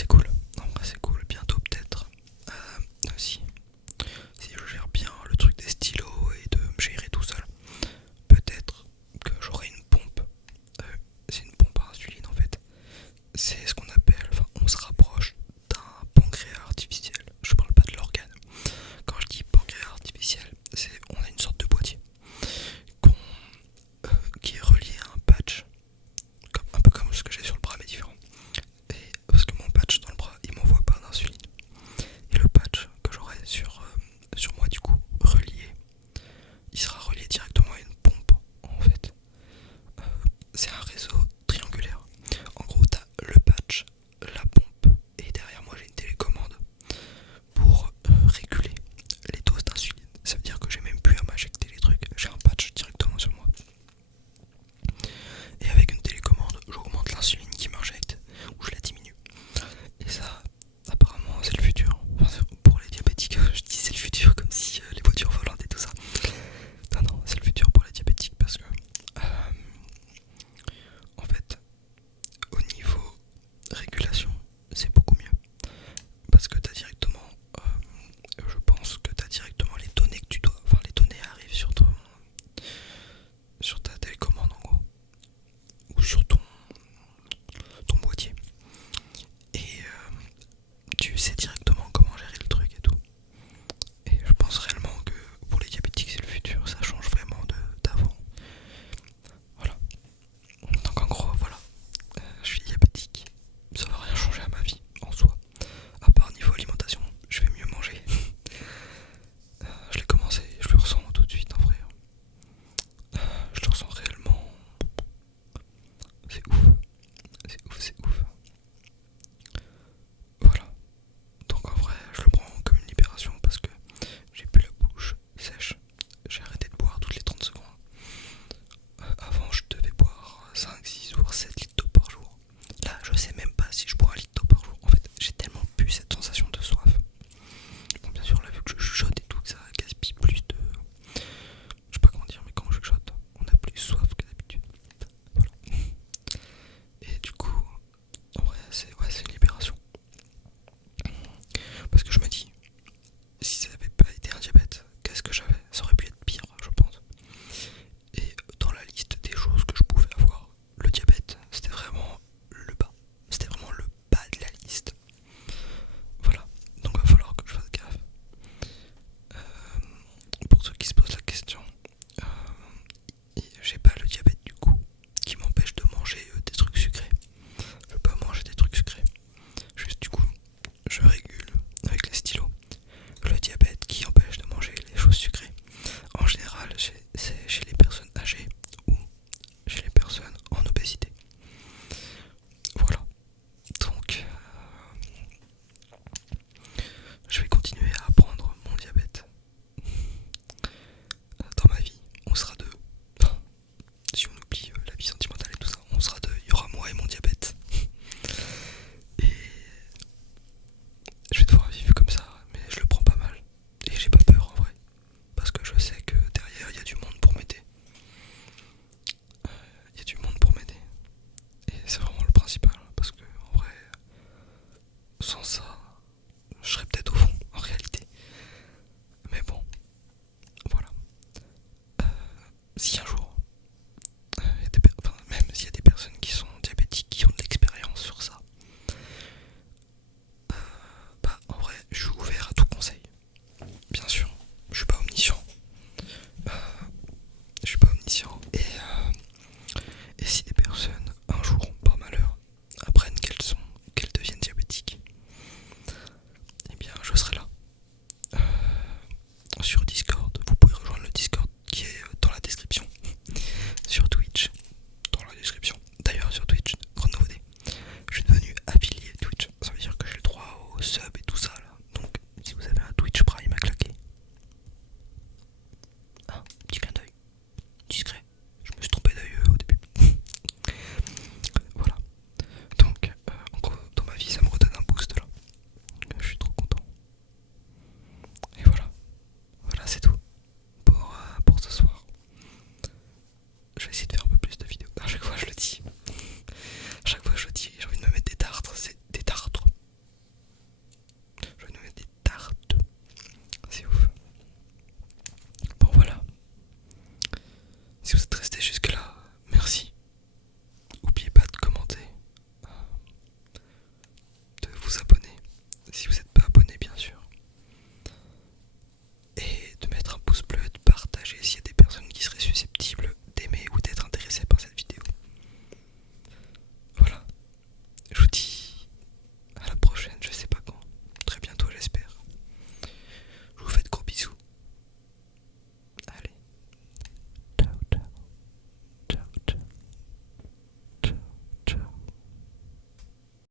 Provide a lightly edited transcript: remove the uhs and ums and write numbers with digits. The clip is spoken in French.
c'est cool. En vrai, c'est cool. Bientôt, peut-être. Si, si je gère bien le truc des stylos et de me gérer tout seul, peut-être que j'aurai une pompe. C'est une pompe à insuline en fait. C'est ce qu'on appelle, enfin, on se rapproche d'un pancréas artificiel. Je parle pas de l'organe. Quand je dis pancréas artificiel, on a une sorte de boîtier qu'on- qui est relié à un patch, un peu comme ce que j'ai sur le bras mais différent. Et parce que mon patch dans le bras, il m'envoie pas d'insuline. Et le patch que j'aurai sur moi du coup, relié, il sera relié directement à une pompe en fait. Euh, c'est un réseau triangulaire. En gros, t'as le patch, la pompe, et derrière moi j'ai une télécommande pour réguler les doses d'insuline. Ça veut dire que j'ai même plus à m'injecter les trucs, j'ai un patch directement sur moi. Et avec une télécommande, j'augmente l'insuline qui m'injecte ou je la diminue. Et ça, apparemment, c'est le futur. Enfin, pour les diabétiques, je dis c'est le futur comme si les voitures volantes et tout ça. Non, non, c'est le futur pour les diabétiques parce que, en fait, au niveau régulation, c'est beaucoup mieux. Parce que t'as directement, je pense que t'as directement les données que tu dois. Enfin, les données arrivent sur ta télécommande en gros. Ou sur ton boîtier. Et tu sais directement comment gérer le truc et tout. Et je pense réellement que pour les diabétiques c'est le futur, ça change vraiment d'avant. Voilà. Donc en gros voilà, je suis diabétique. Ça va rien changer à ma vie en soi. À part niveau alimentation, je vais mieux manger. Je l'ai commencé, je le ressens tout de suite en vrai. Je le ressens réellement. C'est ouf.